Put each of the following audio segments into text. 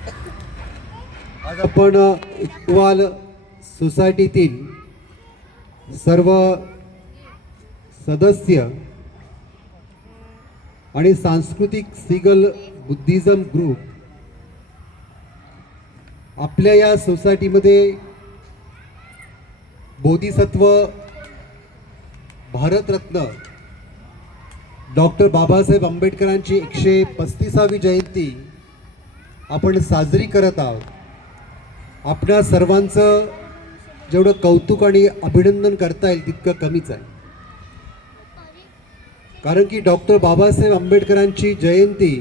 आज आपण इक्बाल सोसायटीतील सर्व सदस्य आणि सांस्कृतिक सिगल बुद्धिझम ग्रुप आपल्या या सोसायटीमध्ये बोधिसत्व भारतरत्न डॉक्टर बाबासाहेब आंबेडकरांची 135वी जयंती आपण साजरी करत आहोत. आपल्या सर्वांचं जेवढं कौतुक आणि अभिनंदन करता येईल तितकं कमीच आहे. कारण की डॉक्टर बाबासाहेब आंबेडकरांची जयंती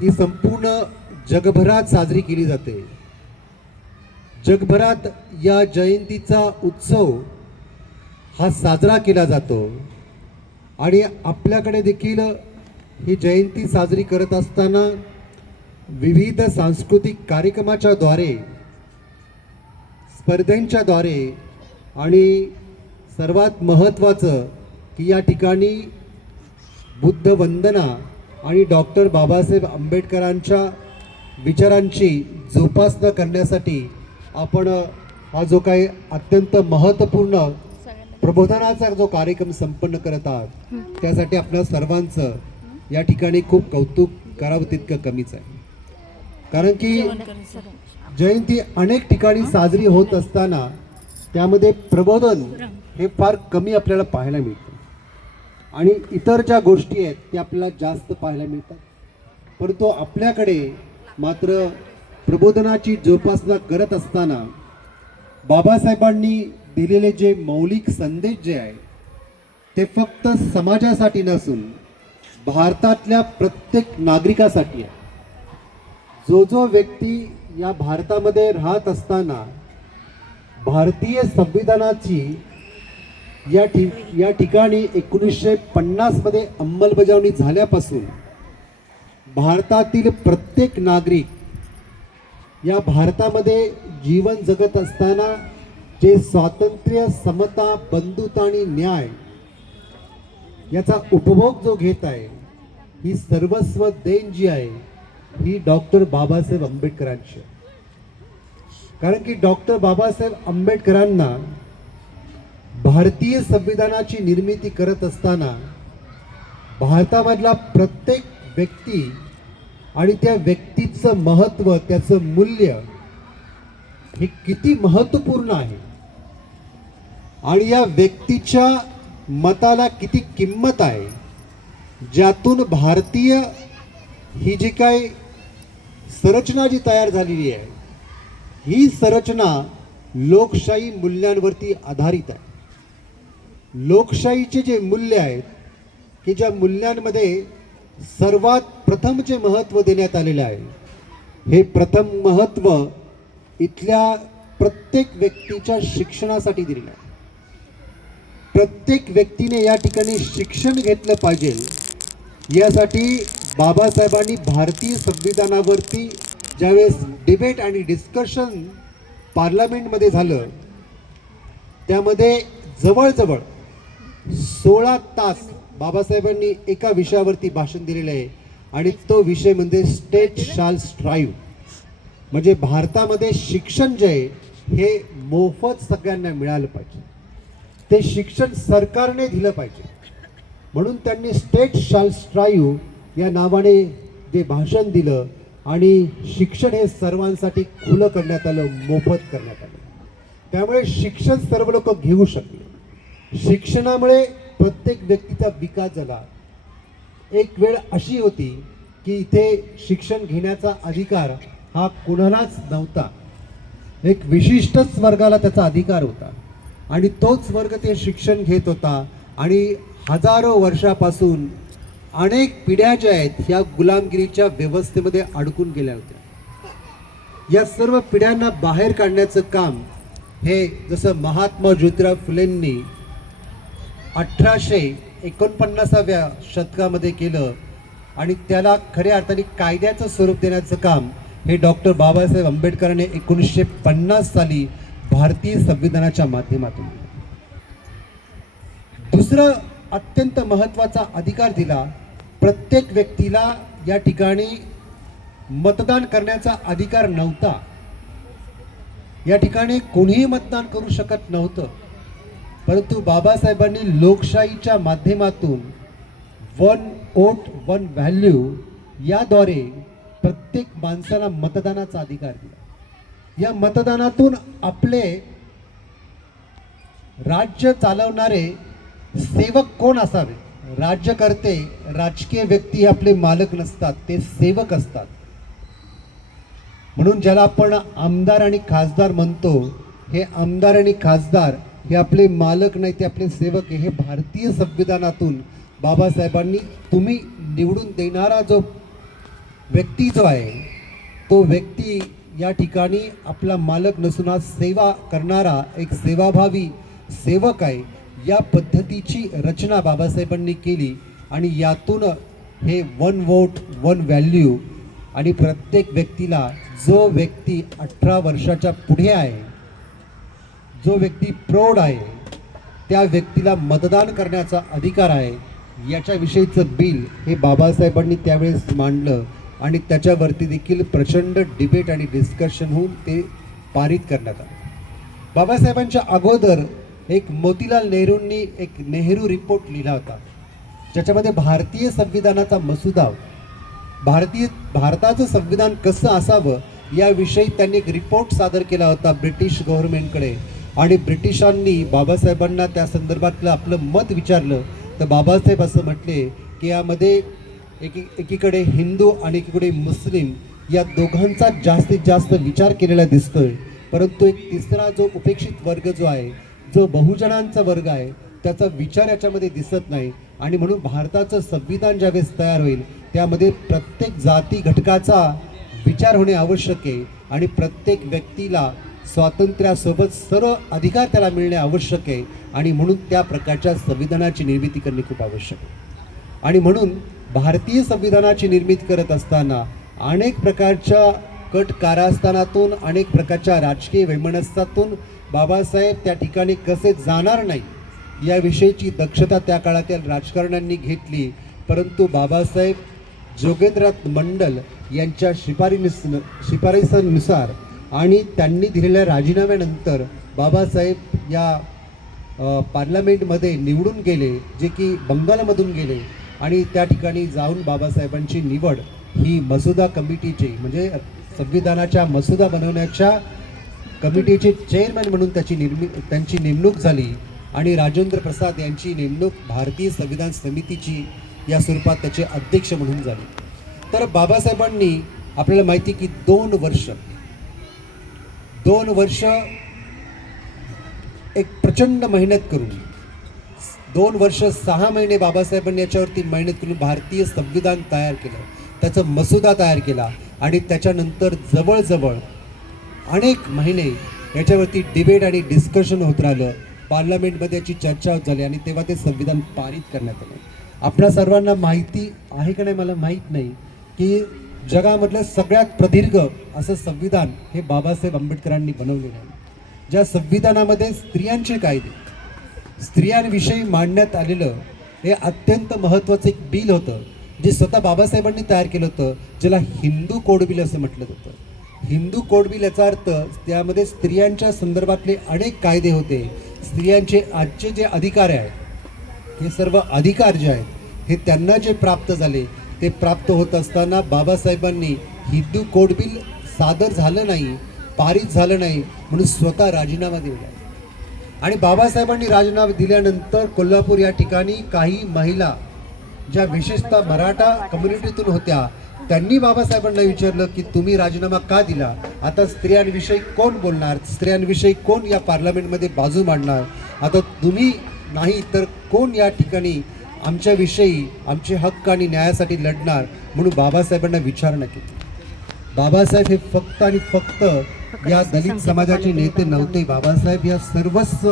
ही संपूर्ण जगभरात साजरी केली जाते. जगभरात या जयंतीचा उत्सव हा साजरा केला जातो आणि आपल्याकडे देखील ही जयंती साजरी करत असताना विविध सांस्कृतिक कार्यक्रमाच्या द्वारे, स्पर्धांच्या द्वारे आणि सर्वात महत्त्वाचं की या ठिकाणी बुद्ध वंदना आणि डॉक्टर बाबासाहेब आंबेडकरांच्या विचारांची जोपासना करण्यासाठी आपण हा जो काही अत्यंत महत्त्वपूर्ण प्रबोधनाचा जो कार्यक्रम संपन्न करत आहात त्यासाठी आपल्या सर्वांचं या ठिकाणी खूप कौतुक करावं तितकं कमीच आहे. कारण की जयंती अनेक ठिकाणी साजरी होत असताना त्यामध्ये प्रबोधन हे फार कमी आपल्याला पाहायला मिळतं आणि इतर ज्या गोष्टी आहेत त्या आपल्याला जास्त पाहायला मिळतात. परंतु आपल्याकडे मात्र प्रबोधनाची जोपासना करत असताना बाबासाहेबांनी दिलेले जे मौलिक संदेश जे आहे ते फक्त समाजासाठी नसून भारतातल्या प्रत्येक नागरिकासाठी आहे. जो व्यक्ती या भारतामध्ये राहत असताना भारतीय संविधानाची या ठिकाणी 1950 मध्ये अंमलबजावणी झाल्यापासून भारतातील प्रत्येक नागरिक या भारतामध्ये जीवन जगत असताना जे स्वातंत्र्य, समता, बंधुता आणि न्याय याचा उपभोग जो घेत आहे ही सर्वस्व देण जी आहे ही डॉक्टर बाबासाहेब आंबेडकरांची. कारण की डॉक्टर बाबासाहेब आंबेडकरांना भारतीय संविधानाची निर्मिती करत असताना भारतामधला प्रत्येक व्यक्ती आणि त्या व्यक्तीचं महत्त्व, त्याचं मूल्य हे किती महत्त्वपूर्ण आहे आणि या व्यक्तीच्या मताला किती किंमत आहे, ज्यातून भारतीय ही जी काही संरचना जी तयार झालेली आहे ही संरचना लोकशाही मूल्यांवरती आधारित आहे. लोकशाहीचे जे मूल्य आहेत की ज्या मूल्यांमध्ये सर्वात प्रथम जे महत्त्व देण्यात आलेलं आहे हे प्रथम महत्त्व इथल्या प्रत्येक व्यक्तीच्या शिक्षणासाठी दिलेलं आहे. प्रत्येक व्यक्तीने या ठिकाणी शिक्षण घेतलं पाहिजे यासाठी बाबासाहेबांनी भारतीय संविधानावरती ज्यावेळेस डिबेट आणि डिस्कशन पार्लमेंटमध्ये झालं त्यामध्ये जवळजवळ 16 तास बाबासाहेबांनी एका विषयावरती भाषण दिलेलं आहे आणि तो विषय म्हणजे स्टेट शाल स्ट्राईव्ह, म्हणजे भारतामध्ये शिक्षण जे आहे हे मोफत सगळ्यांना मिळालं पाहिजे, ते शिक्षण सरकारने दिलं पाहिजे. म्हणून त्यांनी स्टेट शाल स्ट्राईव्ह या नावाने जे भाषण दिलं आणि शिक्षण हे सर्वांसाठी खुलं करण्यात आलं, मोफत करण्यात आलं. त्यामुळे शिक्षण सर्व लोक घेऊ शकले. शिक्षणामुळे प्रत्येक व्यक्तीचा विकास झाला. एक वेळ अशी होती की इथे शिक्षण घेण्याचा अधिकार हा कुणालाच नव्हता. एक विशिष्टच वर्गाला त्याचा अधिकार होता आणि तोच वर्ग ते शिक्षण घेत होता आणि हजारो वर्षापासून अनेक पिढ्या ज्या आहेत ह्या गुलामगिरीच्या व्यवस्थेमध्ये अडकून गेल्या होत्या. या सर्व पिढ्यांना बाहेर काढण्याचं काम हे जसं महात्मा ज्योतिराव फुलेंनी 1849व्या शतकामध्ये केलं आणि त्याला खऱ्या अर्थाने कायद्याचं स्वरूप देण्याचं काम हे डॉक्टर बाबासाहेब आंबेडकरांनी 1950 साली भारतीय संविधानाच्या माध्यमातून. दुसरं अत्यंत महत्त्वाचा अधिकार दिला प्रत्येक व्यक्तीला या ठिकाणी मतदान करण्याचा अधिकार नव्हता. या ठिकाणी कोणीही मतदान करू शकत नव्हतं. परंतु बाबासाहेबांनी लोकशाहीच्या माध्यमातून वन वोट वन व्हॅल्यू याद्वारे प्रत्येक माणसाला मतदानाचा अधिकार दिला. या मतदानातून आपले राज्य चालवणारे सेवक कोण असावे. राज्यकर्ते राजकीय व्यक्ती हे आपले मालक नसतात, ते सेवक असतात. म्हणून ज्याला आपण आमदार आणि खासदार म्हणतो, हे आमदार आणि खासदार हे आपले मालक नाही, ते आपले सेवक आहे. हे भारतीय संविधानातून बाबासाहेबांनी तुम्ही निवडून देणारा जो व्यक्ती जो आहे तो व्यक्ती या ठिकाणी आपला मालक नसून हा सेवा करणारा एक सेवाभावी सेवक आहे. या पद्धतीची रचना बाबासाहेबांनी केली आणि यातून हे वन वोट वन व्हॅल्यू आणि प्रत्येक व्यक्तीला जो व्यक्ती 18 वर्षाच्या पुढे आहे, जो व्यक्ती प्रौढ आहे, त्या व्यक्तीला मतदान करण्याचा अधिकार आहे याच्याविषयीचं बिल हे बाबासाहेबांनी त्यावेळेस मांडलं आणि त्याच्यावरती देखील प्रचंड डिबेट आणि डिस्कशन होऊन ते पारित करण्यात आलं. बाबासाहेबांच्या अगोदर एक मोतीलाल नेहरूंनी एक नेहरू रिपोर्ट लिहिला होता, ज्याच्यामध्ये भारतीय संविधानाचा मसुदा, भारताचं संविधान कसं असावं याविषयी त्यांनी एक रिपोर्ट सादर केला होता ब्रिटिश गव्हर्नमेंटकडे. आणि ब्रिटिशांनी बाबासाहेबांना त्या संदर्भातलं आपलं मत विचारलं तर बाबासाहेब असं म्हटले की यामध्ये एकीकडे हिंदू आणि एकीकडे मुस्लिम या दोघांचा जास्तीत जास्त विचार केलेला दिसतोय, परंतु एक तिसरा जो उपेक्षित वर्ग जो आहे, जो बहुजनांचा वर्ग आहे, त्याचा विचार याच्यामध्ये दिसत नाही. आणि म्हणून भारताचं संविधान ज्यावेळेस तयार होईल त्यामध्ये प्रत्येक जाती घटकाचा विचार होणे आवश्यक आहे आणि प्रत्येक व्यक्तीला स्वातंत्र्यासोबत सर्व अधिकार त्याला मिळणे आवश्यक आहे. आणि म्हणून त्या प्रकारच्या संविधानाची निर्मिती करणे खूप आवश्यक आहे. आणि म्हणून भारतीय संविधानाची निर्मिती करत असताना अनेक प्रकारच्या कट कारस्थानातून, अनेक प्रकारच्या राजकीय वैमनस्यातून बाबासाहेब त्या ठिकाणी कसे जाणार नाही याविषयीची दक्षता त्या काळातील राजकारण्यांनी घेतली. परंतु बाबासाहेब जोगेंद्रनाथ मंडल यांच्या शिफारसीनुसार आणि त्यांनी दिलेल्या राजीनाम्यानंतर बाबासाहेब या पार्लमेंटमध्ये निवडून गेले, जे की बंगालमधून गेले. आणि त्या ठिकाणी जाऊन बाबासाहेबांची निवड ही मसुदा कमिटीची, म्हणजे संविधानाच्या मसुदा बनवण्याच्या कमिटीचे चेअरमॅन म्हणून त्यांची नेमणूक झाली. आणि राजेंद्र प्रसाद यांची नेमणूक भारतीय संविधान समितीची या स्वरूपात त्याचे अध्यक्ष म्हणून झाले. तर बाबासाहेबांनी आपल्याला माहिती की 2 वर्ष एक प्रचंड मेहनत करून 2 वर्ष 6 महिने बाबासाहेबांनी याच्यावरती मेहनत करून भारतीय संविधान तयार केलं, त्याचा मसुदा तयार केला. आणि त्याच्यानंतर जवळजवळ अनेक महिने याच्यावरती डिबेट आणि डिस्कशन होत राहिलं, पार्लमेंटमध्ये याची चर्चा होत झाली आणि तेव्हा ते संविधान पारित करण्यात आलं. आपल्या सर्वांना माहिती आहे का नाही मला माहीत नाही की जगामधलं सगळ्यात प्रदीर्घ असं संविधान हे बाबासाहेब आंबेडकरांनी बनवलेलं आहे. ज्या संविधानामध्ये स्त्रियांचे कायदे, स्त्रियांविषयी मांडण्यात आलेलं हे अत्यंत महत्त्वाचं एक बिल होतं, जे स्वतः बाबासाहेबांनी तयार केलं होतं, ज्याला हिंदू कोड बिल असं म्हटलं जातं. हिंदू कोड बिल याचा अर्थ त्यामध्ये स्त्रियांच्या संदर्भातले अनेक कायदे होते. स्त्रियांचे आजचे जे अधिकार आहेत, हे सर्व अधिकार जे आहेत हे त्यांना जे प्राप्त झाले ते प्राप्त होत असताना बाबासाहेबांनी हिंदू कोड बिल सादर झालं नाही, पारित झालं नाही म्हणून स्वतः राजीनामा दिला. आणि बाबासाहेबांनी राजीनामा दिल्यानंतर कोल्हापूर या ठिकाणी काही महिला ज्या विशेषतः मराठा कम्युनिटीतून होत्या, त्यांनी बाबासाहेबांना विचारलं की तुम्ही राजीनामा का दिला, आता स्त्रियांविषयी कोण बोलणार, स्त्रियांविषयी कोण या पार्लमेंटमध्ये बाजू मांडणार, आता तुम्ही नाही तर कोण या ठिकाणी आमच्याविषयी आमचे हक्क आणि न्यायासाठी लढणार, म्हणून बाबासाहेबांना विचारणा केली. बाबासाहेब हे फक्त आणि फक्त या दलित समाजाचे नेते नव्हते. बाबासाहेब या सर्वस्व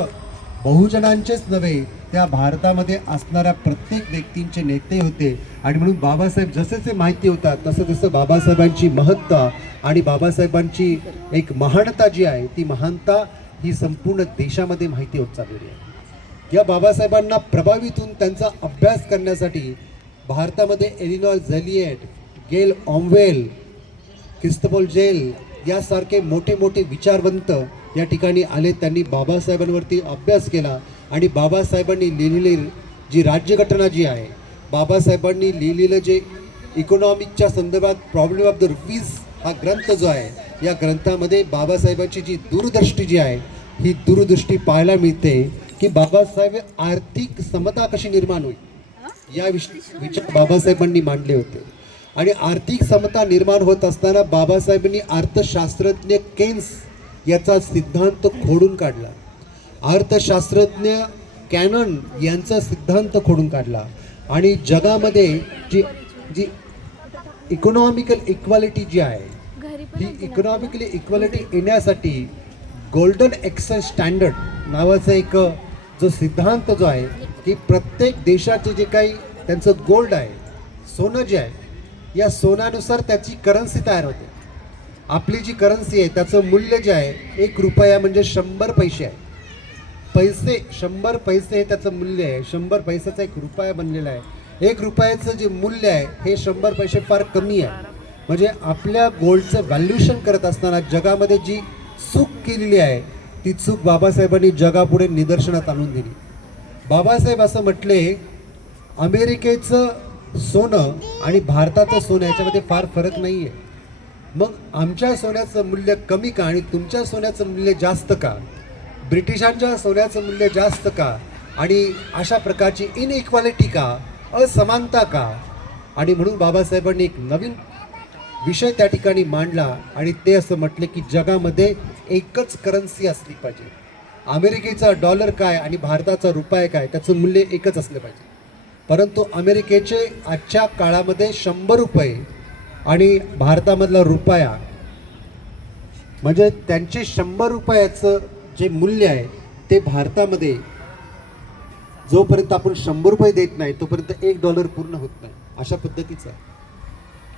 बहुजनांचेच नव्हे, त्या भारतामध्ये असणाऱ्या प्रत्येक व्यक्तींचे नेते होते. आणि म्हणून बाबासाहेब जसे माहिती होतात तसं तसं बाबासाहेबांची महत्ता आणि बाबासाहेबांची एक महानता जी आहे ती महानता ही संपूर्ण देशामध्ये माहिती होत चाललेली आहे. या बाबासाहेबांना प्रभावित होऊन त्यांचा अभ्यास करण्यासाठी भारतामध्ये एलिनॉर झेलिएट, गेल ऑम्वेल क्रिस्तोफर जेल यासारखे मोठे मोठे विचारवंत या ठिकाणी आले. त्यांनी बाबासाहेबांवरती अभ्यास केला आणि बाबासाहेबांनी लिहिलेली जी राज्यघटना जी आहे, बाबासाहेबांनी लिहिलेलं जे इकॉनॉमिकच्या संदर्भात प्रॉब्लेम ऑफ द रुपीज हा ग्रंथ जो आहे, या ग्रंथामध्ये बाबासाहेबांची जी दूरदृष्टी जी आहे, ही दूरदृष्टी पाहायला मिळते की बाबासाहेब आर्थिक समता कशी निर्माण होईल या विचार बाबासाहेबांनी मांडले होते. आणि आर्थिक समता निर्माण होत असताना बाबासाहेबांनी अर्थशास्त्रज्ञ केन्स याचा सिद्धांत खोडून काढला. अर्थशास्त्रज्ञ कॅनन यांचा सिद्धांत खोडून काढला आणि जगामध्ये जी जी इकॉनॉमिकल इक्वालिटी जी आहे, ही इकॉनॉमिकली इक्वालिटी येण्यासाठी गोल्डन एक्सचेंज स्टँडर्ड नावाचा एक जो सिद्धांत जो आहे की प्रत्येक देशाचे जे काही त्यांचं गोल्ड आहे, सोनं जे आहे, या सोन्यानुसार त्याची करन्सी तयार होते. आपली जी करन्सी आहे त्याचं मूल्य जे आहे 1 रुपया म्हणजे 100 पैसे आहे. पैसे 100 पैसे हे त्याचं मूल्य आहे. 100 पैशाचा 1 रुपया बनलेला आहे. 1 रुपयाचं जे मूल्य आहे हे 100 पैसे फार कमी आहे. म्हणजे आपल्या गोल्डचं व्हॅल्युएशन करत असताना जगामध्ये जी चूक केलेली आहे, ती चूक बाबासाहेबांनी जगापुढे निदर्शनात आणून दिली. बाबासाहेब असं म्हटले, अमेरिकेचं सोनं आणि भारताचं सोनं याच्यामध्ये फार फरक नाही आहे. मग आमच्या सोन्याचं मूल्य कमी का आणि तुमच्या सोन्याचं मूल्य जास्त का? ब्रिटिशांच्या सोन्याचं मूल्य जास्त का? आणि अशा प्रकारची इनइक्वालिटी का, असमानता का? आणि म्हणून बाबासाहेबांनी एक नवीन विषय त्या ठिकाणी मांडला आणि ते असं म्हटले की जगामध्ये एकच करन्सी असली पाहिजे. अमेरिकेचा डॉलर काय आणि भारताचा रुपया काय, त्याचं मूल्य एकच असलं पाहिजे. परंतु अमेरिकेचे आजच्या काळामध्ये 100 रुपये आणि भारतामधला रुपया म्हणजे त्यांचे 100 रुपयाचं जे मूल्य आहे ते भारतामध्ये जोपर्यंत आपण 100 रुपये देत नाही तोपर्यंत $1 पूर्ण होत नाही. अशा पद्धतीचं आहे.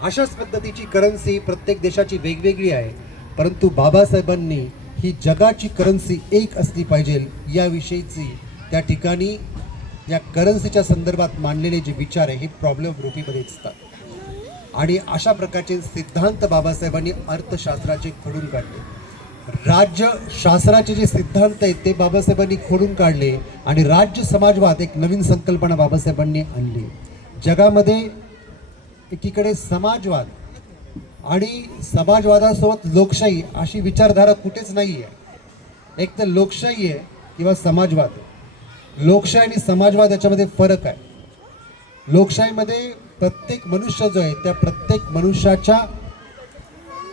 अशाच पद्धतीची करन्सी प्रत्येक देशाची वेगवेगळी आहे. परंतु बाबासाहेबांनी ही जगाची करन्सी एक असली पाहिजे याविषयीची त्या ठिकाणी या करन्सीच्या संदर्भात मांडलेले जे विचार आहे हे प्रॉब्लेम रूपीमध्ये असतात. आणि अशा प्रकारचे सिद्धांत बाबासाहेबांनी अर्थशास्त्राचे खोडून काढले. राज्यशास्त्राचे जे सिद्धांत आहेत ते बाबासाहेबांनी खोडून काढले आणि राज्य समाजवाद एक नवीन संकल्पना बाबासाहेबांनी आणली. जगामध्ये एकीकडे समाजवाद आणि समाजवादासोबत लोकशाही अशी विचारधारा कुठेच नाही आहे. एक तर लोकशाही आहे किंवा समाजवाद. लोकशाही आणि समाजवाद याच्यामध्ये फरक आहे. लोकशाहीमध्ये प्रत्येक मनुष्य जो आहे त्या प्रत्येक मनुष्याच्या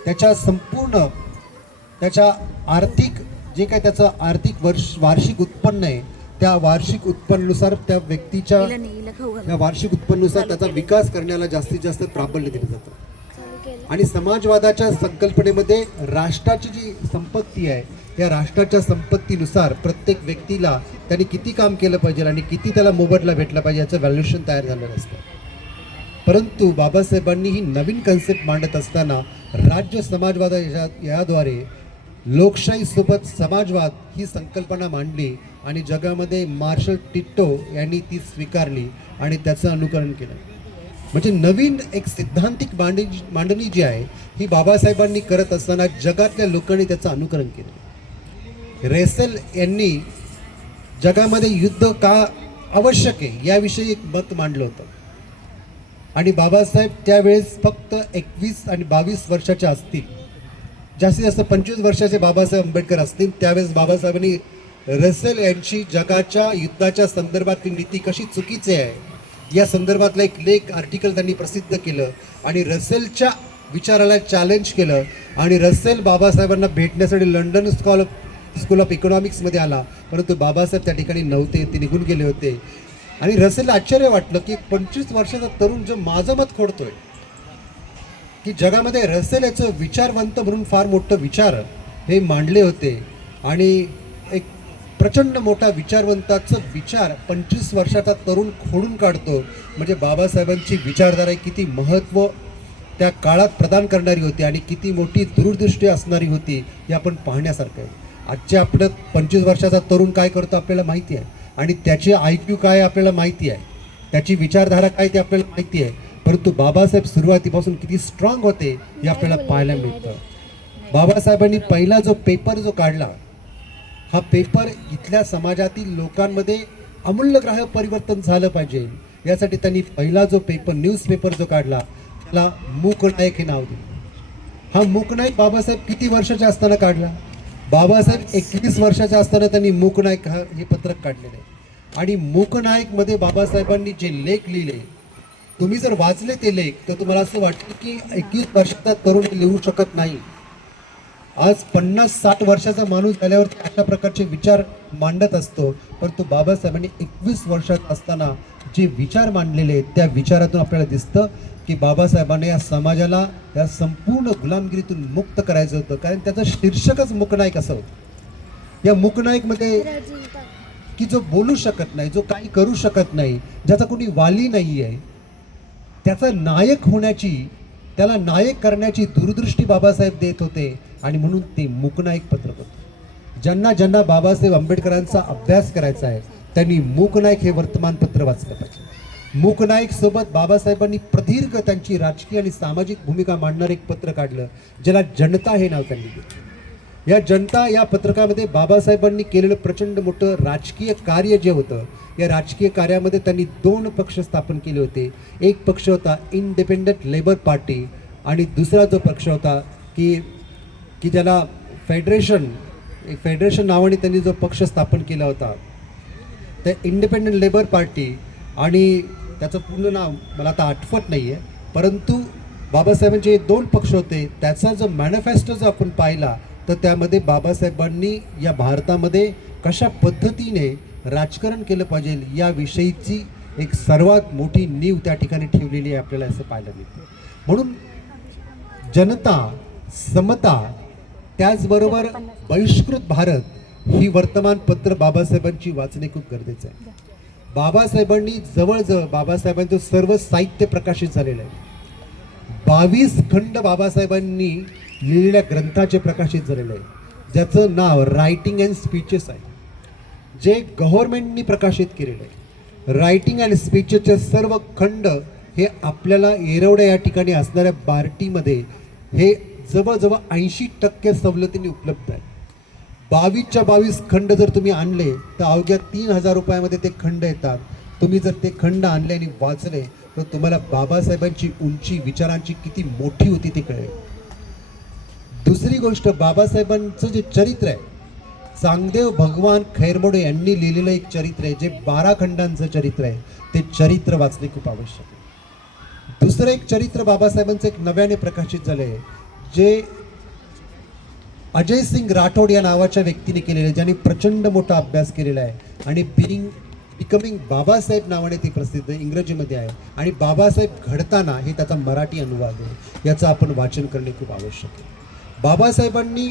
त्याच्या संपूर्ण त्याच्या आर्थिक जे काही त्याचं आर्थिक वार्षिक उत्पन्न आहे त्या वार्षिक उत्पन्नानुसार त्या व्यक्तीच्या त्या वार्षिक उत्पन्नानुसार त्याचा विकास करण्याला जास्तीत जास्त प्राबल्य दिलं जातं. आणि समाजवादाच्या संकल्पनेमध्ये राष्ट्राची जी संपत्ती आहे त्या राष्ट्राच्या संपत्तीनुसार प्रत्येक व्यक्तीला त्यांनी किती काम केलं पाहिजे आणि किती त्याला मोबदला भेटला पाहिजे याचं व्हॅल्युएशन तयार झालेलं असतं. परंतु बाबासाहेबांनी ही नवीन कन्सेप्ट मांडत असताना राज्य समाजवाद याद्वारे लोकशाहीसोबत समाजवाद ही संकल्पना मांडली आणि जगामध्ये मार्शल टिट्टो यांनी ती स्वीकारली आणि त्याचं अनुकरण केलं. म्हणजे नवीन एक सिद्धांतिक मांडणी जी आहे ही बाबासाहेबांनी करत असताना जगातल्या लोकांनी त्याचं अनुकरण केलं. रेसेल यांनी जगामध्ये युद्ध का आवश्यक आहे याविषयी एक मत मांडलं होतं आणि बाबासाहेब त्यावेळेस फक्त 21 आणि 22 वर्षाचे असतील. जास्तीत जास्त 25 वर्षाचे बाबासाहेब आंबेडकर असतील. त्यावेळेस बाबासाहेबांनी रसेल यांची जगाच्या युद्धाच्या संदर्भातली नीती कशी चुकीची आहे या संदर्भातला एक लेख आर्टिकल त्यांनी प्रसिद्ध केलं आणि रसेलच्या विचाराला चॅलेंज केलं. आणि रसेल बाबासाहेबांना भेटण्यासाठी लंडन स्कूल ऑफ इकॉनॉमिक्समध्ये आला, परंतु बाबासाहेब त्या ठिकाणी नव्हते, ते निघून गेले होते. आणि रसेलला आश्चर्य वाटलं की 25 वर्षाचा तरुण जो माझं मत खोडतोय, की जगामध्ये रसेल याचं विचारवंत म्हणून फार मोठं विचार हे मांडले होते आणि एक प्रचंड मोठा विचारवंताचं विचार 25 वर्षाचा तरुण खोडून काढतो. म्हणजे बाबासाहेबांची विचारधारा किती महत्त्व त्या काळात प्रदान करणारी होती आणि किती मोठी दूरदृष्टी असणारी होती हे आपण पाहण्यासारखं आहे. आजच्या आपलं 25 वर्षाचा तरुण काय करतो आपल्याला माहिती आहे आणि त्याचे IQ काय आपल्याला माहिती आहे, त्याची विचारधारा काय ते आपल्याला माहिती आहे. परंतु बाबासाहेब सुरुवातीपासून किती स्ट्रॉंग होते हे आपल्याला पाहायला मिळतं. बाबासाहेबांनी पहिला जो पेपर जो काढला, हा पेपर इथल्या समाजातील लोकांमध्ये आमूलग्राह्य परिवर्तन झालं पाहिजे यासाठी त्यांनी पहिला जो पेपर न्यूजपेपर जो काढला त्याला मूकनायक हे नाव दिलं. हा मूकनायक बाबासाहेब किती वर्षाचे असताना काढला? बाबासाहेब 21 वर्षाचे असताना त्यांनी मूकनायक हे पत्रक काढलेलं आहे. आणि मूकनायकमध्ये बाबासाहेबांनी जे लेख लिहिले, तुम्ही जर वाचले ते लेख तर तुम्हाला असं वाटतं की 21 वर्षाचा तरुण लिहू शकत नाही. आज 50-60 वर्षाचा माणूस झाल्यावरती अशा प्रकारचे विचार मांडत असतो, परंतु बाबासाहेबांनी 21 वर्षात असताना जे विचार मांडलेले आहेत त्या विचारातून आपल्याला दिसतं की बाबासाहेबांनी या समाजाला या संपूर्ण गुलामगिरीतून मुक्त करायचं होतं. कारण त्याचं शीर्षकच मूकनायक असं होतं. या मूकनायकमध्ये की जो बोलू शकत नाही, जो काही करू शकत नाही, ज्याचा कोणी वाली नाही आहे, त्याचा नायक होण्याची, त्याला नायक करण्याची दूरदृष्टी बाबासाहेब देत होते. आणि म्हणून ते मूकनायक पत्रक होतं. ज्यांना बाबासाहेब आंबेडकरांचा अभ्यास करायचा आहे त्यांनी मूकनायक हे वर्तमानपत्र वाचलं पाहिजे. मूकनायक सोबत बाबासाहेबांनी प्रदीर्घ त्यांची राजकीय आणि सामाजिक भूमिका मांडणारं एक पत्र काढलं, ज्याला जनता हे नाव त्यांनी दिलं. या जनता या पत्रकामध्ये बाबासाहेबांनी केलेलं प्रचंड मोठं राजकीय कार्य जे होतं, या राजकीय कार्यामध्ये त्यांनी 2 पक्ष स्थापन केले होते. एक पक्ष होता इंडिपेंडंट लेबर पार्टी आणि दुसरा जो पक्ष होता की ज्याला फेडरेशन नावाने त्यांनी जो पक्ष स्थापन केला होता, ते इंडिपेंडंट लेबर पार्टी. आणि त्याचं पूर्ण नाव मला आता आठवत नाही आहे, परंतु बाबासाहेबांचे 2 पक्ष होते. त्याचा जो मॅनिफेस्टो जो आपण पाहिला तर त्यामध्ये बाबासाहेबांनी या भारतामध्ये कशा पद्धतीने राजकारण केलं पाहिजे याविषयीची एक सर्वात मोठी नीव त्या ठिकाणी ठेवलेली आहे आपल्याला असं पाहायला मिळतं. म्हणून जनता, समता, त्याचबरोबर बहिष्कृत भारत ही वर्तमानपत्र बाबासाहेबांची वाचणे खूप गरजेचं आहे. बाबासाहेबांनी जवळजवळ बाबासाहेबांचं सर्व साहित्य प्रकाशित झालेलं आहे. 22 खंड बाबासाहेबांनी लिहिलेल्या ग्रंथाचे प्रकाशित झालेलं आहे, ज्याचं नाव रायटिंग अँड स्पीचेस आहे, जे गव्हर्नमेंटनी प्रकाशित केलेलं आहे. रायटिंग अँड स्पीचेसचे सर्व खंड हे आपल्याला येरवड्या या ठिकाणी असणाऱ्या बार्टीमध्ये हे जवळजवळ 80% सवलतीने उपलब्ध आहे. 22च्या 22 खंड जर तुम्ही आणले तर अवघ्या 3000 रुपयामध्ये ते खंड येतात. तुम्ही जर ते खंड आणले आणि वाचले तर तुम्हाला बाबासाहेबांची उंची, विचारांची किती मोठी होती ते कळेल. दुसरी गोष्ट, बाबासाहेबांचं जे चरित्र आहे, चांगदेव भगवान खैरमोडे यांनी लिहिलेलं एक चरित्र आहे, जे 12 खंडांचं चरित्र आहे. ते चरित्र वाचणे खूप आवश्यक आहे. दुसरं एक चरित्र बाबासाहेबांचं एक नव्याने प्रकाशित झालं आहे, जे अजय सिंग राठोड या नावाच्या व्यक्तीने केलेलं आहे, ज्यांनी प्रचंड मोठा अभ्यास केलेला आहे. आणि बिकमिंग बाबासाहेब नावाने ती प्रसिद्ध इंग्रजीमध्ये आहे. आणि बाबासाहेब घडताना हे त्याचा मराठी अनुवाद आहे. याचं आपण वाचन करणे खूप आवश्यक आहे. बाबासाहेबांनी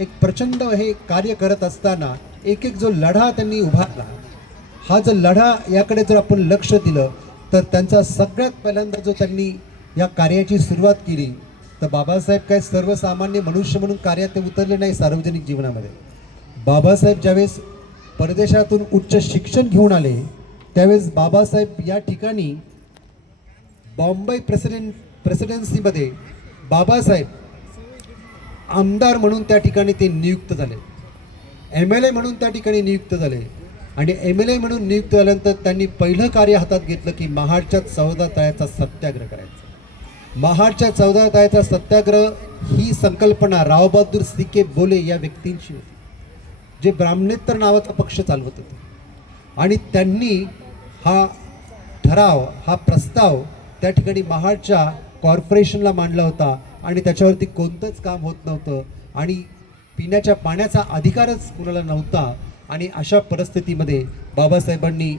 एक प्रचंड हे कार्य करत असताना एक जो लढा त्यांनी उभारला, हा जो लढा याकडे जर आपण लक्ष दिलं तर त्यांचा सगळ्यात पहिल्यांदा जो त्यांनी या कार्याची सुरुवात केली, तर बाबासाहेब काय सर्वसामान्य मनुष्य म्हणून कार्यात ते उतरले नाही सार्वजनिक जीवनामध्ये. बाबासाहेब ज्यावेळेस परदेशातून उच्च शिक्षण घेऊन आले त्यावेळेस बाबासाहेब या ठिकाणी बॉम्बे प्रेसिडेन्सीमध्ये बाबासाहेब आमदार म्हणून त्या ठिकाणी ते नियुक्त झाले, MLA म्हणून त्या ठिकाणी नियुक्त झाले. आणि MLA म्हणून नियुक्त झाल्यानंतर त्यांनी पहिलं कार्य हातात घेतलं की महाडच्या 14 तळ्याचा सत्याग्रह करायचा. महाडच्या 14 तळ्याचा सत्याग्रह ही संकल्पना रावबहादूर सिके बोले या व्यक्तींची होती, जे ब्राह्मणेतर नावाचा पक्ष चालवत होते. आणि त्यांनी हा ठराव, हा प्रस्ताव त्या ठिकाणी महाडच्या कॉर्पोरेशनला मांडला होता. आणि त्याच्यावरती कोणतंच काम होत नव्हतं आणि पिण्याच्या पाण्याचा अधिकारच कुणाला नव्हता. आणि अशा परिस्थितीमध्ये बाबासाहेबांनी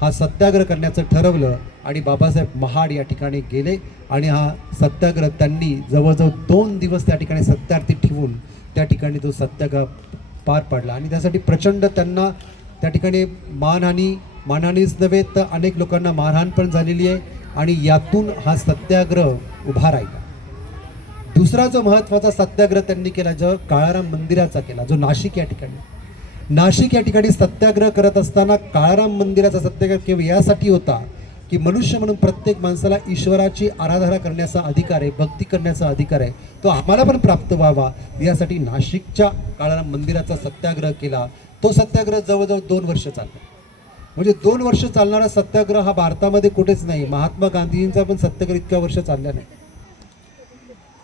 हा सत्याग्रह करण्याचं ठरवलं आणि बाबासाहेब महाड या ठिकाणी गेले. आणि हा सत्याग्रह त्यांनी जवळजवळ 2 दिवस त्या ठिकाणी सत्यार्थी ठेवून त्या ठिकाणी तो सत्याग्रह पार पाडला. आणि त्यासाठी प्रचंड त्यांना त्या ठिकाणी मानहानीच नव्हे तर अनेक लोकांना मारहाण पण झालेली आहे. आणि यातून हा सत्याग्रह उभा राहिला. दुसरा जो महत्त्वाचा सत्याग्रह त्यांनी केला, जो काळाराम मंदिराचा केला, जो नाशिक या ठिकाणी सत्याग्रह करत असताना काळाराम मंदिराचा सत्याग्रह केवळ यासाठी होता की मनुष्य म्हणून प्रत्येक माणसाला ईश्वराची आराधना करण्याचा अधिकार आहे, भक्ती करण्याचा अधिकार आहे, तो आम्हाला पण प्राप्त व्हावा यासाठी नाशिकच्या काळाला मंदिराचा सत्याग्रह केला. तो सत्याग्रह जवळजवळ 2 वर्ष चालला. म्हणजे 2 वर्ष चालणारा सत्याग्रह हा भारतामध्ये कुठेच नाही. महात्मा गांधींचा पण सत्याग्रह इतक्या वर्ष चालला नाही.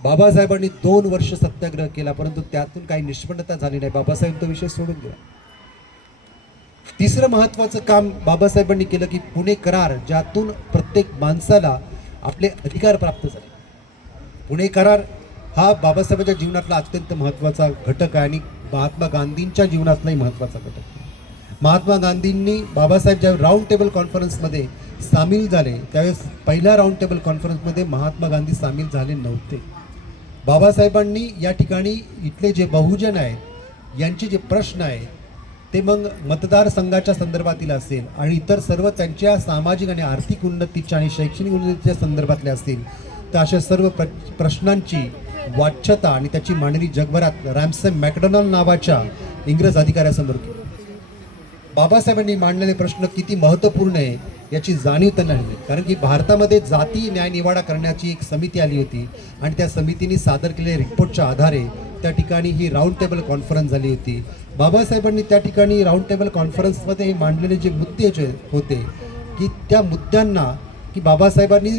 बाबासाहेबांनी 2 वर्ष सत्याग्रह केला, परंतु त्यातून काही निष्पन्नता झाली नाही. बाबासाहेब तो विषय सोडून दिला. तिसरं महत्त्वाचं काम बाबासाहेबांनी केलं की पुणे करार, ज्यातून प्रत्येक माणसाला आपले अधिकार प्राप्त झाले. पुणे करार हा बाबासाहेबांच्या जीवनातला अत्यंत महत्त्वाचा घटक आहे आणि महात्मा गांधींच्या जीवनातलाही महत्त्वाचा घटक आहे. महात्मा गांधींनी बाबासाहेब ज्यावेळी राऊंड टेबल कॉन्फरन्समध्ये सामील झाले त्यावेळेस पहिल्या राऊंड टेबल कॉन्फरन्समध्ये महात्मा गांधी सामील झाले नव्हते. बाबासाहेबांनी या ठिकाणी इथले जे बहुजन आहेत यांचे जे प्रश्न आहेत ते मग मतदारसंघाच्या संदर्भातील असेल आणि इतर सर्व त्यांच्या सामाजिक आणि आर्थिक उन्नतीच्या आणि शैक्षणिक उन्नतीच्या संदर्भातले असतील, तर अशा सर्व प्रश्नांची वाच्यता आणि त्याची मांडणी जगभरात रॅम्से मॅकडोनाल्ड नावाच्या इंग्रज अधिकाऱ्यासमोर केली. बाबासाहेबांनी मांडलेले प्रश्न किती महत्त्वपूर्ण आहे याची जाणीव त्यांना नाही, कारण की भारतामध्ये जाती न्याय निवाडा करण्याची एक समिती आली होती आणि त्या समितीने सादर केलेल्या रिपोर्टच्या आधारे त्या ठिकाणी ही राऊंड टेबल कॉन्फरन्स झाली होती. बाबासाहेबांनी त्या ठिकाणी राऊंड टेबल कॉन्फरन्समध्ये मांडलेले जे मुद्दे होते की त्या मुद्द्यांना की बाबासाहेबांनी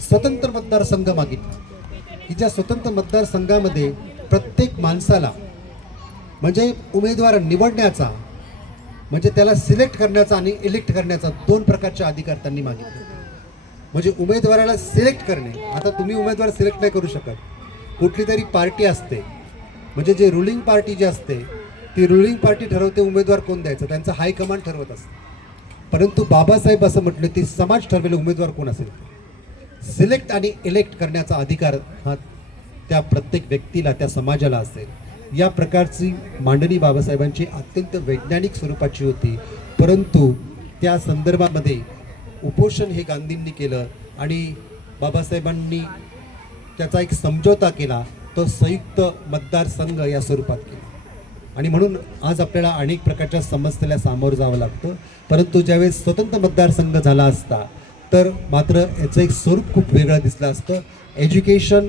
स्वतंत्र मतदारसंघ मागितला, की ज्या स्वतंत्र मतदारसंघामध्ये प्रत्येक माणसाला म्हणजे उमेदवार निवडण्याचा, म्हणजे त्याला सिलेक्ट करण्याचा आणि इलेक्ट करण्याचा 2 प्रकारचे अधिकार त्यांनी मागितले. म्हणजे उमेदवाराला सिलेक्ट करणे, आता तुम्ही उमेदवार सिलेक्ट नाही करू शकत, कुठली तरी पार्टी असते, म्हणजे जे रुलिंग पार्टी जी असते ती रुलिंग पार्टी ठरवते उमेदवार कोण द्यायचं, त्यांचं हायकमांड ठरवत असतं. परंतु बाबासाहेब असं म्हटलं ते समाज ठरवेल उमेदवार कोण असेल. सिलेक्ट आणि इलेक्ट करण्याचा अधिकार हा त्या प्रत्येक व्यक्तीला, त्या समाजाला असेल. या प्रकारची मांडणी बाबासाहेबांची अत्यंत वैज्ञानिक स्वरूपाची होती. परंतु त्या संदर्भामध्ये उपोषण हे गांधींनी केलं आणि बाबासाहेबांनी त्याचा एक समझोता केला, तो संयुक्त मतदारसंघ या स्वरूपात केला. आणि म्हणून आज आपल्याला अनेक प्रकारच्या समस्येला सामोरं जावं लागतं. परंतु ज्यावेळेस स्वतंत्र मतदारसंघ झाला असता तर मात्र याचं एक स्वरूप खूप वेगळं दिसलं असतं. एज्युकेशन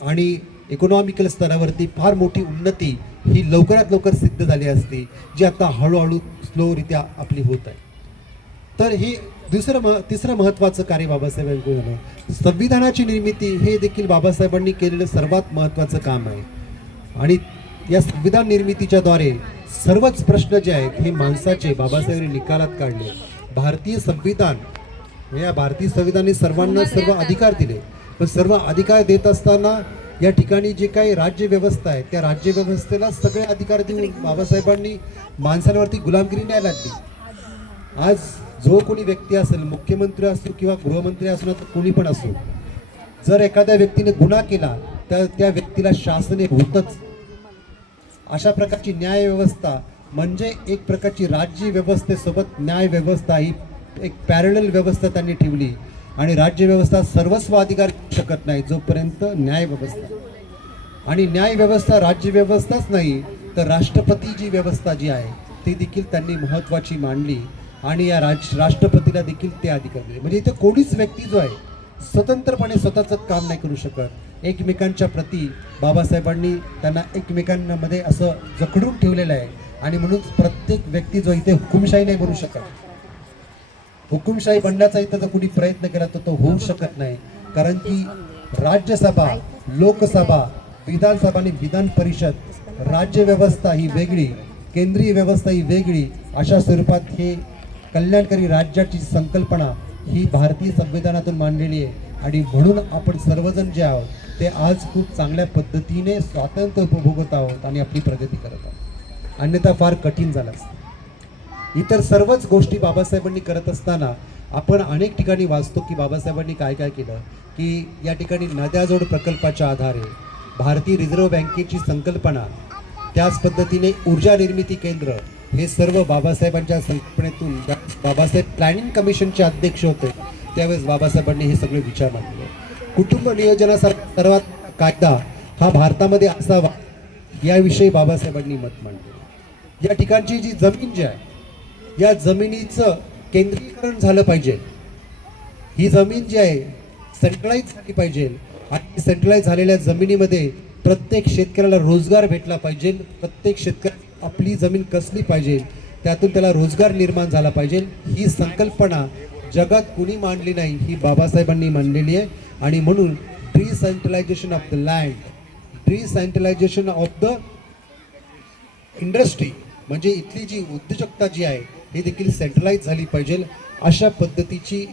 आणि इकॉनॉमिकल स्तरावरती फार मोठी उन्नती ही लवकरात लवकर सिद्ध झाली असती, जी आता हळूहळू स्लोरित्या आपली होत आहे. तर हे तिसरं महत्त्वाचं कार्य बाबासाहेबांकडून झालं. संविधानाची निर्मिती हे देखील बाबासाहेबांनी केलेलं सर्वात महत्त्वाचं काम आहे. आणि या संविधान निर्मितीच्याद्वारे सर्वच प्रश्न जे आहेत हे माणसाचे बाबासाहेबांनी निकालात काढले. भारतीय संविधान, या भारतीय संविधानाने सर्वांना सर्व अधिकार दिले, पण सर्व अधिकार देत असताना या ठिकाणी जे काही राज्यव्यवस्था आहे त्या राज्यव्यवस्थेला सगळे अधिकार देऊन बाबासाहेबांनी माणसांवरती गुलामगिरी नाही लादली. आज जो कोणी व्यक्ती असेल, मुख्यमंत्री असो किंवा गृहमंत्री असो, तर कोणी पण असो, जर एखाद्या व्यक्तीने गुन्हा केला तर त्या व्यक्तीला शासन होतच. अशा प्रकारची न्यायव्यवस्था म्हणजे एक प्रकारची राज्य व्यवस्थेसोबत न्याय व्यवस्था ही एक पॅरलल व्यवस्था त्यांनी ठेवली. आणि राज्यव्यवस्था सर्वस्व अधिकार घेऊ शकत नाही जोपर्यंत न्यायव्यवस्था, आणि न्यायव्यवस्था राज्यव्यवस्थाच नाही तर राष्ट्रपती जी व्यवस्था जी आहे ती देखील त्यांनी महत्त्वाची मांडली आणि या राष्ट्रपतीला देखील ते अधिकार दिले. म्हणजे इथे कोणीच व्यक्ती जो आहे स्वतंत्रपणे स्वतःचं काम नाही करू शकत. एकमेकांच्या प्रती बाबासाहेबांनी त्यांना एकमेकांमध्ये असं जखडून ठेवलेलं आहे. आणि म्हणून प्रत्येक व्यक्ती जो इथे हुकुमशाही नाही बनू शकत, हुकुमशाही बनण्याचा इथं जर कोणी प्रयत्न केला तर तो होऊ शकत नाही. कारण की राज्यसभा, लोकसभा, विधानसभा आणि विधान परिषद, राज्यव्यवस्था ही वेगळी, केंद्रीय व्यवस्था ही वेगळी, अशा स्वरूपात हे कल्याणकारी राज्याची संकल्पना ही भारतीय संविधानातून मांडलेली आहे. आणि म्हणून आपण सर्वजण जे आहोत ते आज खूप चांगल्या पद्धतीने स्वातंत्र्य उपभोगत आहोत आणि आपली प्रगती करत आहोत. अन्यथा फार कठीण झालं असतं. इतर सर्वच गोष्टी बाबासाहेबांनी करत असताना आपण अनेक ठिकाणी वाचतो की बाबासाहेबांनी काय काय केलं, की या ठिकाणी नद्याजोड प्रकल्पाच्या आधारे भारतीय रिझर्व्ह बँकेची संकल्पना, त्याच पद्धतीने ऊर्जा निर्मिती केंद्र, हे सर्व बाबासाहेबांच्या संकल्पनेतून. बाबासाहेब प्लॅनिंग कमिशनचे अध्यक्ष होते त्यावेळेस बाबासाहेबांनी हे सगळे विचार मांडले. कुटुंब नियोजनासारखा सर्वात कायदा हा भारतामध्ये असावा याविषयी बाबासाहेबांनी मत मांडले. या ठिकाणची जी जमीन जी आहे या जमिनीचं केंद्रीकरण झालं पाहिजे. ही जमीन जी आहे सेंट्रलाइज झाली पाहिजे आणि सेंट्रलाइज झालेल्या जमिनीमध्ये प्रत्येक शेतकऱ्याला रोजगार भेटला पाहिजे, प्रत्येक शेतकरी आपली जमीन कसली पाहिजे, त्यातून त्याला रोजगार निर्माण झाला पाहिजे. ही संकल्पना जगात कुणी मांडली नाही, ही बाबासाहेबांनी मांडलेली आहे. आणि म्हणून decentralisation of the land, decentralisation of the industry, म्हणजे इथली जी उद्योजकता जी आहे ही देखील सेंट्रलाइज झाली पाहिजे. अशा पद्धतीची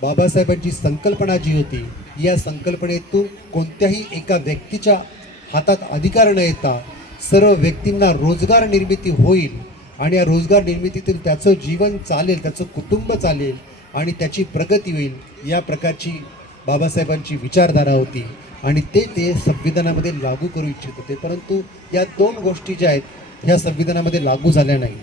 बाबासाहेबांची संकल्पना जी होती, या संकल्पनेतून कोणत्याही एका व्यक्तीच्या हातात अधिकार न येता सर्व व्यक्तींना रोजगार निर्मिती होईल आणि या रोजगार निर्मितीतून त्याचं जीवन चालेल, त्याचं कुटुंब चालेल आणि त्याची प्रगती होईल, या प्रकारची बाबासाहेबांची विचारधारा होती. आणि ते संविधानामध्ये लागू करू इच्छित होते. परंतु या दोन गोष्टी ज्या आहेत ह्या संविधानामध्ये लागू झाल्या नाही.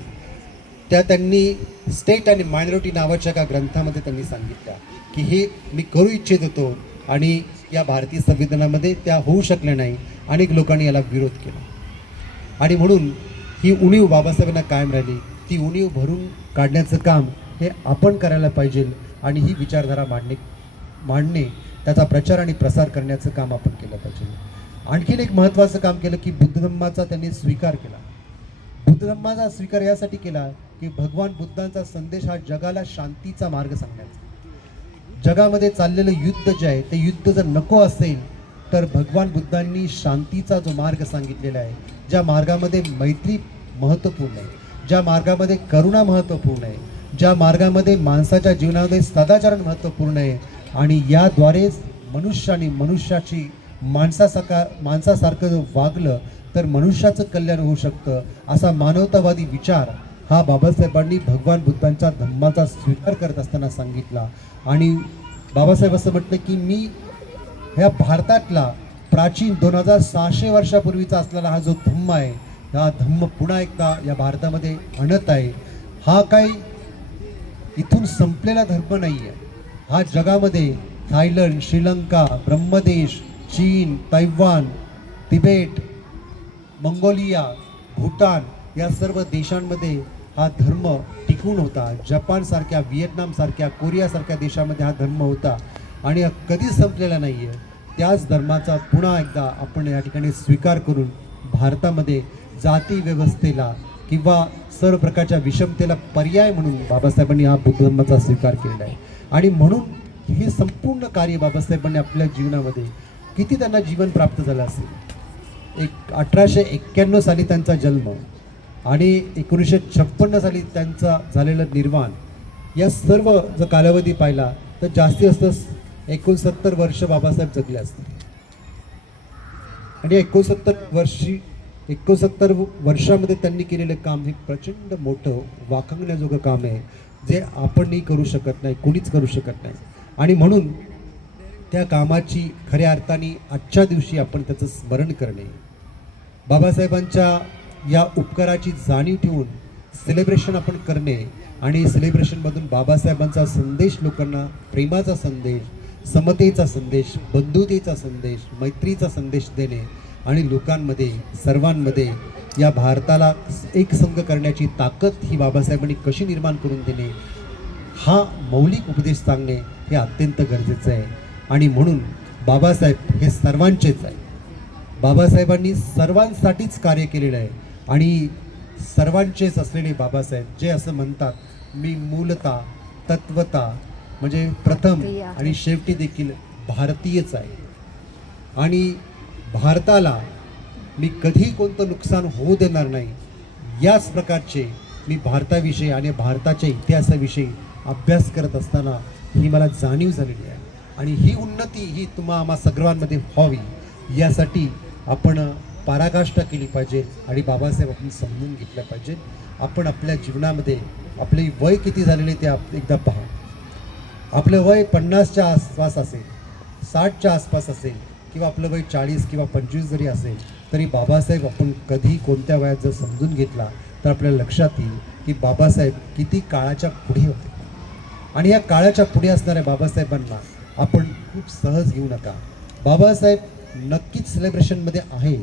त्या त्यांनी स्टेट आणि मायनॉरिटी नावाच्या एका ग्रंथामध्ये त्यांनी सांगितल्या की हे मी करू इच्छित होतो आणि या भारतीय संविधानामध्ये त्या होऊ शकल्या नाही. अनेक लोकांनी याला विरोध केला आणि म्हणून ही उणीव बाबासाहेबांना कायम राहिली. ती उणीव भरून काढण्याचं काम हे आपण करायला पाहिजे आणि ही विचारधारा मांडणे त्याचा प्रचार आणि प्रसार करण्याचं काम आपण केलं पाहिजे. आणखीन एक महत्त्वाचं काम केलं की बुद्ध धम्माचा त्यांनी स्वीकार केला. बुद्ध धम्माचा स्वीकार यासाठी केला की भगवान बुद्धांचा संदेश हा जगाला शांतीचा मार्ग सांगण्याचा. जगामध्ये चाललेलं युद्ध जे आहे ते युद्ध जर नको असेल तर भगवान बुद्धांनी शांतीचा जो मार्ग सांगितलेला आहे, ज्या मार्गामध्ये मैत्री महत्त्वपूर्ण आहे, ज्या मार्गामध्ये करुणा महत्त्वपूर्ण आहे, ज्या मार्गामध्ये माणसाच्या जीवनामध्ये सदाचरण महत्त्वपूर्ण आहे आणि याद्वारेच मनुष्याने मनुष्याची माणसासारखं वागलं तर मनुष्याचं कल्याण होऊ शकतं, असा मानवतावादी विचार हा बाबासाहेबांनी भगवान बुद्धांच्या धम्माचा स्वीकार करत असताना सांगितला. आणि बाबासाहेब असं म्हटलं की मी ह्या भारतातला प्राचीन 2600 वर्षापूर्वीचा असलेला हा जो धम्म आहे, हा धम्म पुन्हा एकदा या भारतामध्ये आणत आहे. हा काही इथून संपलेला धर्म नाही आहे. हा जगामध्ये थायलंड, श्रीलंका, ब्रह्मदेश, चीन, तैवान, तिबेट, मंगोलिया, भूटान या सर्व देशांमध्ये हा धर्म टिकून होता. जपानसारख्या, व्हिएतनामसारख्या, कोरियासारख्या देशामध्ये हा धर्म होता आणि हा कधीच संपलेला नाही आहे. त्याच धर्माचा पुन्हा एकदा आपण या ठिकाणी स्वीकार करून भारतामध्ये जाती व्यवस्थेला किंवा सर्व प्रकारच्या विषमतेला पर्याय म्हणून बाबासाहेबांनी हा बुद्ध धर्माचा स्वीकार केलेला आहे. आणि म्हणून हे संपूर्ण कार्य बाबासाहेबांनी आपल्या जीवनामध्ये किती त्यांना जीवन प्राप्त झालं असेल. 1891 साली त्यांचा जन्म आणि 1956 साली त्यांचा झालेलं निर्वाण, या सर्व जर कालावधी पाहिला तर जास्तीत जास्त 69 वर्ष बाबासाहेब जगले असतील. आणि 69 वर्षामध्ये त्यांनी केलेलं काम हे प्रचंड मोठं वाखाणण्याजोगं काम आहे, जे आपणही करू शकत नाही, कुणीच करू शकत नाही. आणि म्हणून त्या कामाची खऱ्या अर्थाने आजच्या दिवशी आपण त्याचं स्मरण करणे, बाबासाहेबांच्या या उपकाराची जाणीव ठेवून सेलिब्रेशन आपण करणे आणि सेलिब्रेशनमधून बाबासाहेबांचा संदेश लोकांना, प्रेमाचा संदेश, समतेचा संदेश, बंधुतेचा संदेश, मैत्रीचा संदेश देणे आणि लोकांमध्ये, सर्वांमध्ये या भारताला एकसंघ करण्याची ताकद ही बाबासाहेबांनी कशी निर्माण करून देणे, हा मौलिक उपदेश सांगणे हे अत्यंत गरजेचं आहे. आणि म्हणून बाबासाहेब हे सर्वांचेच आहे. बाबासाहेबांनी सर्वांसाठीच कार्य केलेलं आहे आणि सर्वांचेच असलेले बाबासाहेब जे असं म्हणतात, मी मूलतः, तत्वता म्हणजे प्रथम आणि शेवटी देखील भारतीयच आहे आणि भारताला मी कधी कोणतं नुकसान होऊ देणार नाही, याच प्रकारचे मी भारताविषयी आणि भारताच्या इतिहासाविषयी अभ्यास करत असताना ही मला जाणीव झालेली आहे. आणि ही उन्नती ही आम्हा सर्वांमध्ये व्हावी यासाठी आपण पराकाष्ठा केली पाहिजे आणि बाबासाहेब आपण समजून घेतलं पाहिजे. आपण आपल्या जीवनामध्ये आपले वय किती झालेले ते एकदा पहा. आपलं वय 50च्या आसपास असेल, 60च्या आसपास असेल किंवा आपलं वय 40 किंवा 25 जरी असेल तरी बाबासाहेब आपण कधी कोणत्या वयात जर समजून घेतला तर आपल्याला लक्षात येईल की बाबासाहेब किती काळाच्या पुढे होते. आणि या काळाच्या पुढे असणाऱ्या बाबासाहेबांना आपण खूप सहज घेऊ नका. बाबासाहेब नक्कीच सेलिब्रेशनमध्ये आहे.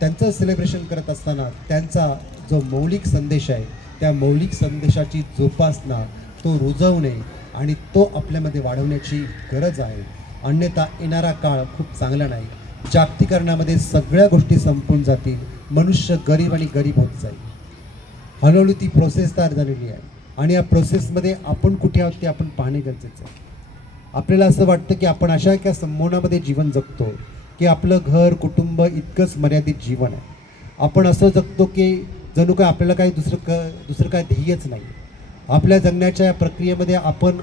त्यांचं सेलिब्रेशन करत असताना त्यांचा जो मौलिक संदेश आहे त्या मौलिक संदेशाची जोपासना, तो रुजवणे आणि तो आपल्यामध्ये वाढवण्याची गरज आहे. अन्यथा येणारा काळ खूप चांगला नाही. जागतिकीकरणामध्ये सगळ्या गोष्टी संपून जातील, मनुष्य गरीब आणि गरीब होत जाईल. हळूहळू ती प्रोसेस तयार झालेली आहे आणि या प्रोसेसमध्ये आपण कुठे आहोत ते आपण पाहणे गरजेचं आहे. आपल्याला असं वाटतं की आपण अशा एका संमोहनामध्ये जीवन जगतो की आपलं घर कुटुंब इतकंच मर्यादित जीवन आहे. आपण असं जगतो की जणू काय आपल्याला काही दुसरं काय ध्येयच नाही. आपल्या जगण्याच्या या प्रक्रियेमध्ये आपण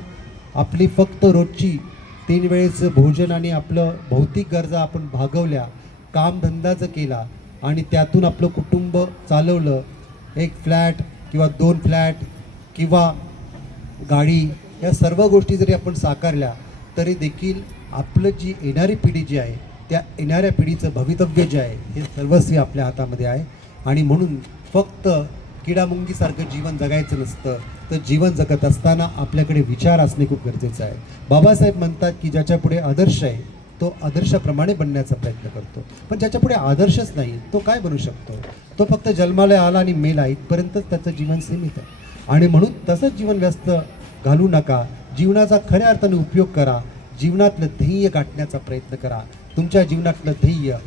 आपली फक्त रोजची 3 वेळेचं भोजन आणि आपलं भौतिक गरजा आपण भागवल्या, कामधंदाचं केला आणि त्यातून आपलं कुटुंब चालवलं. 1 फ्लॅट किंवा 2 फ्लॅट किंवा गाडी, या सर्व गोष्टी जरी आपण साकारल्या तरी देखील आपलं जी येणारी पिढी जी आहे त्या येणाऱ्या पिढीचं भवितव्य जे आहे हे सर्वस्वी आपल्या हातामध्ये आहे. आणि म्हणून फक्त किडामुंगीसारखं जीवन जगायचं नसतं, तर जीवन जगत असताना आपल्याकडे विचार असणे खूप गरजेचं आहे. बाबासाहेब म्हणतात की ज्याच्यापुढे आदर्श आहे तो आदर्शाप्रमाणे बनण्याचा प्रयत्न करतो, पण ज्याच्यापुढे आदर्शच नाही तो काय बनू शकतो? तो फक्त जन्माला आला आणि मेला इथपर्यंतच त्याचं जीवन सीमित आहे. आणि म्हणून तसंच जीवन व्यस्त घालू नका. जीवनाचा खऱ्या अर्थाने उपयोग करा. जीवनातलं ध्येय गाठण्याचा प्रयत्न करा. तुमच्या जीवनातलं ध्येय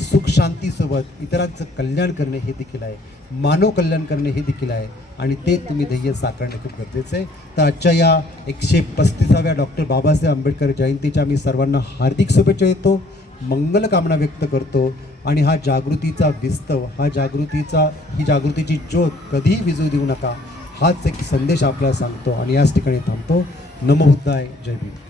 सुख शांतीसोबत इतरांचं कल्याण करणे हे देखील आहे, मानव कल्याण करणे हे देखील आहे आणि ते तुम्ही ध्येय साकारणे खूप गरजेचं आहे. तर आजच्या या 135व्या डॉक्टर बाबासाहेब आंबेडकर जयंतीच्या मी सर्वांना हार्दिक शुभेच्छा देतो, मंगलकामना व्यक्त करतो. आणि हा जागृतीचा विस्तव, ही जागृतीची ज्योत कधीही विझू देऊ नका, हाच एक संदेश आपल्याला सांगतो आणि याच ठिकाणी थांबतो. नमो बुद्धाय, जय भीम.